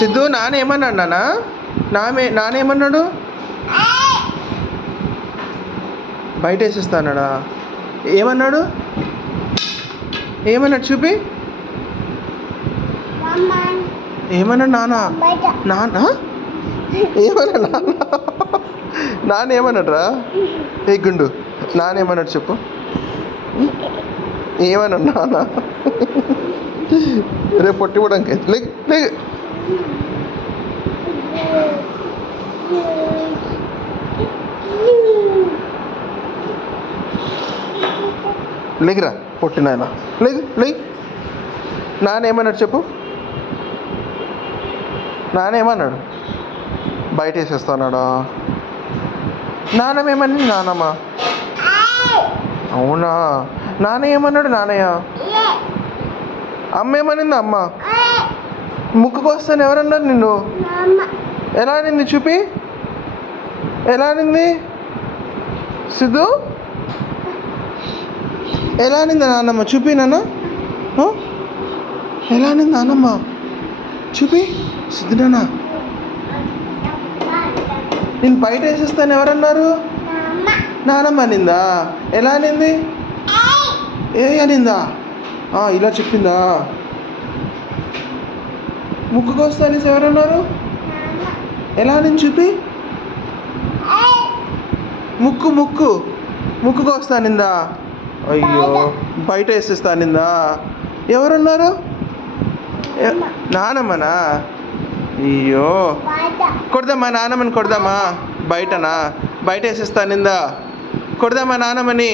సిద్ధు నాన్న ఏమన్నాడు నాన్న ఏమన్నాడు? బయట వేసేస్తాడా? ఏమన్నాడు? ఏమన్నాడు చూపి. ఏమన్నాడు నాన్న ఏమన్నాడు నాన్న ఏమన్నాడు రా? ఏ గుండు నాన్న ఏమన్నాడు చెప్పు. ఏమన్నాడు నాన్న? రేపు పొట్టివ్వడానికి లేక్ లేక్ లేకురా పొట్టి నాయన లేకు లేక్. నాన్న ఏమన్నాడు చెప్పు. నాన్న ఏమన్నాడు? బయట వేసేస్తున్నాడా? నాన్నమేమని నాన్నమ్మ? అవునా? నాన్న ఏమన్నాడు నాన్నయ్య? అమ్మ ఏమనింది అమ్మ? ముక్కుకు వస్తాను ఎవరన్నారు నిన్ను? ఎలా నింది చూపి. ఎలా నింది సిద్ధు? ఎలా నింది నాన్నమ్మ చూపి నాన్న. ఎలా నింది నాన్నమ్మ చూపి. సిద్ధు నాన్న నేను బయట వేసేస్తాను ఎవరన్నారు? నానమ్మ అనిందా? ఎలా అనింది? ఏ అనిందా? ఇలా చెప్పిందా? ముక్కుకు వస్తా అనేసి ఎవరన్నారు? ఎలా అని చూపి. ముక్కుకు వస్తా అనిందా? అయ్యో బయట వేసేస్తా అనిందా? ఎవరన్నారు? నానమ్మనా? అయ్యో కొడదామా నానమ్మని? కొడదామా? బయటనా? బయట వేసేస్తా అనిందా? కొడదామా నానమ్మని?